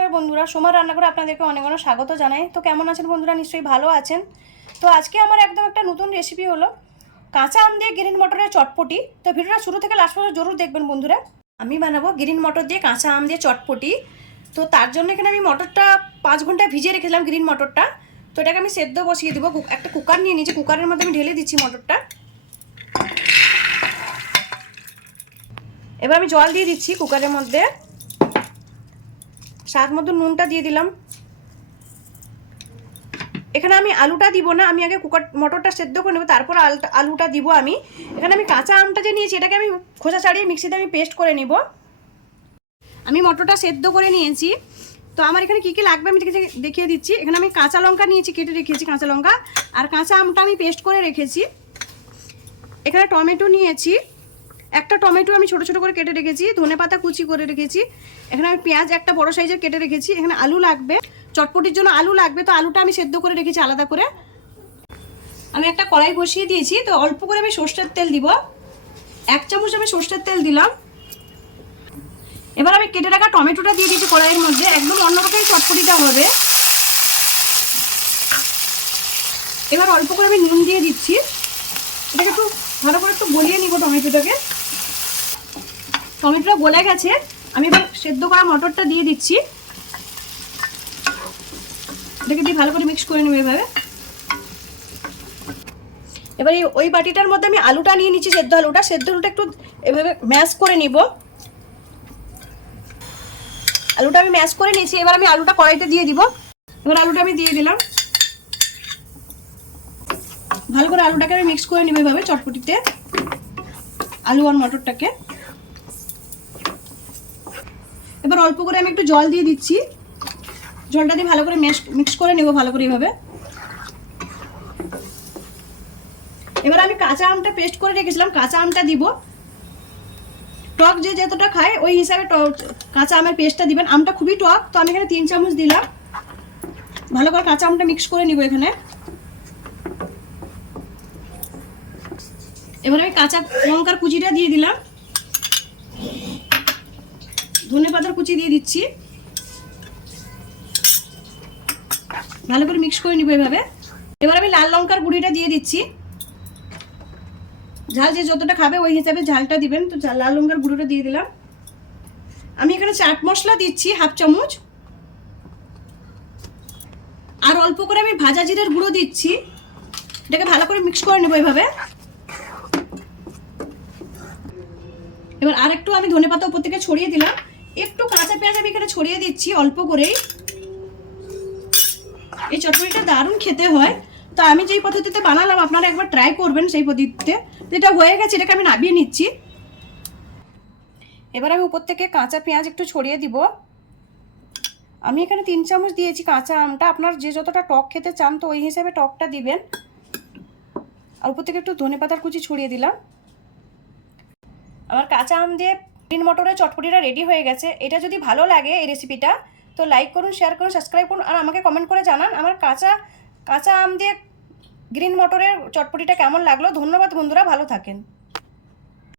নমস্কার বন্ধুরা, সোমার রান্নাঘরে আপনাদেরকে অনেক অনেক স্বাগত জানাই। তো কেমন আছেন বন্ধুরা? নিশ্চয়ই ভালো আছেন। তো আজকে আমার একদম একটা নতুন রেসিপি হলো কাঁচা আম দিয়ে গ্রিন মটরের চটপটি। তো ভিডিওটা শুরু থেকে লাস্ট পর্যন্ত জরুর দেখবেন বন্ধুরা। আমি বানাবো গ্রিন মটর দিয়ে কাঁচা আম দিয়ে চটপটি। তো তার জন্য এখানে আমি মটরটা 5 ঘন্টা ভিজিয়ে রেখেছিলাম, গ্রিন মটরটা। তো এটাকে আমি সেদ্ধ বসিয়ে দেবো। একটা কুকার নিয়ে নিয়েছি, কুকারের মধ্যে আমি ঢেলে দিচ্ছি মটরটা। এবার আমি জল দিয়ে দিচ্ছি কুকারের মধ্যে। স্বাদ মতো নুনটা দিয়ে দিলাম। এখানে আমি আলুটা দিব না, আমি আগে মটরটা সেদ্ধ করে নেব, তারপর আলুটা দিব। আমি এখানে কাঁচা আমটা যে নিয়েছি এটাকে আমি খোসা ছাড়িয়ে মিক্সিতে আমি পেস্ট করে নিব। আমি মটরটা সেদ্ধ করে নিয়েছি। তো আমার এখানে কী কী লাগবে আমি দেখিয়ে দিচ্ছি। এখানে আমি কাঁচা লঙ্কা নিয়েছি, কেটে রেখেছি কাঁচা লঙ্কা, আর কাঁচা আমটা আমি পেস্ট করে রেখেছি। এখানে টমেটো নিয়েছি, একটা টমেটো আমি ছোট ছোট করে কেটে রেখেছি। ধনেপাতা কুচি করে রেখেছি। এখানে আমি পেঁয়াজ একটা বড় সাইজের কেটে রেখেছি। এখানে আলু লাগবে, চটপটির জন্য আলু লাগবে। তো আলুটা আমি সেদ্ধ করে রেখেছি আলাদা করে। আমি একটা কড়াই বসিয়ে দিয়েছি। তো অল্প করে আমি সর্ষের তেল দিব, 1 চামচ আমি সর্ষের তেল দিলাম। এবার আমি কেটে রাখা টমেটোটা দিয়ে দিয়েছি কড়াইয়ের মধ্যে। একদম অন্যরকম চটপটিটা হবে। এবার অল্প করে আমি নুন দিয়ে দিচ্ছি। এটাকে একটু ভালো করে একটু গলিয়ে নিব টমেটোটাকে। টমেটোটা গলে গেছে, আমি এবার সেদ্ধ করা মটরটা দিয়ে দিচ্ছি। এটাকে দিয়ে ভালো করে মিক্স করে নেব এভাবে। এবার ওই বাটিটার মধ্যে আমি আলুটা নিয়ে নিচ্ছি, সেদ্ধ আলুটা একটু এভাবে ম্যাশ করে নিব। আলুটা আমি ম্যাশ করে নিয়েছি। এবার আমি আলুটা কড়াইতে দিয়ে দিব। এবার আলুটা আমি দিয়ে দিলাম। ভালো করে আলুটাকে আমি মিক্স করে নিব এভাবে চটপটিতে, আলু আর মটরটাকে। এবার অল্প করে আমি একটু জল দিয়ে দিচ্ছি। জলটা দিয়ে ভালো করে মিক্স করে নেব ভালো করে এভাবে। এবার আমি কাঁচা আমটা পেস্ট করে রেখেছিলাম, কাঁচা আমটা দিব। টক যে যতটা খায় ওই হিসাবে কাঁচা আমের পেস্টটা দিবেন। আমটা খুবই টক, তো আমি এখানে 3 চামচ দিলাম। ভালো করে কাঁচা আমটা মিক্স করে নিব এখানে। এবার আমি কাঁচা লঙ্কার কুচিটা দিয়ে দিলাম, ধনেপাতার কুচি দিয়ে দিচ্ছি। ভালো করে মিক্স করে নিব এভাবে। এবার আমি লাল লঙ্কার গুঁড়িটা দিয়ে দিচ্ছি। ঝাল যে যতটা খাবে ওই হিসাবে ঝালটা দিবেন। তো লাল লঙ্কার গুঁড়োটা দিয়ে দিলাম। আমি এখানে চাট মশলা দিচ্ছি 1/2 চামচ, আর অল্প করে আমি ভাজা জিরের গুঁড়ো দিচ্ছি। এটাকে ভালো করে মিক্স করে নেব এভাবে। এবার আরেকটু আমি ধনেপাতা উপর থেকে ছড়িয়ে দিলাম। একটু কাঁচা পেঁয়াজ আমি এখানে ছড়িয়ে দিচ্ছি অল্প করেই। এই চটপটিটা দারুণ খেতে হয়। তো আমি যেই পদ্ধতিতে বানালাম আপনারা একবার ট্রাই করবেন সেই পদ্ধতিতে। যেটা হয়ে গেছে এটাকে আমি নামিয়ে নিচ্ছি। এবার আমি উপর থেকে কাঁচা পেঁয়াজ একটু ছড়িয়ে দিব। আমি এখানে 3 চামচ দিয়েছি কাঁচা আমটা। আপনার যে যতটা টক খেতে চান তো ওই হিসাবে টকটা দিবেন। আর উপর থেকে একটু ধনেপাতার কুচি ছড়িয়ে দিলাম। আমার কাঁচা আম দিয়ে গ্রিন মটরের চটপটিটা রেডি হয়ে গেছে। এটা যদি ভালো লাগে এই রেসিপিটা তো লাইক করুন, শেয়ার করুন, সাবস্ক্রাইব করুন, আর আমাকে কমেন্ট করে জানান আমার কাঁচা আম দিয়ে গ্রিন মটরের চটপটিটা কেমন লাগলো। ধন্যবাদ বন্ধুরা, ভালো থাকেন।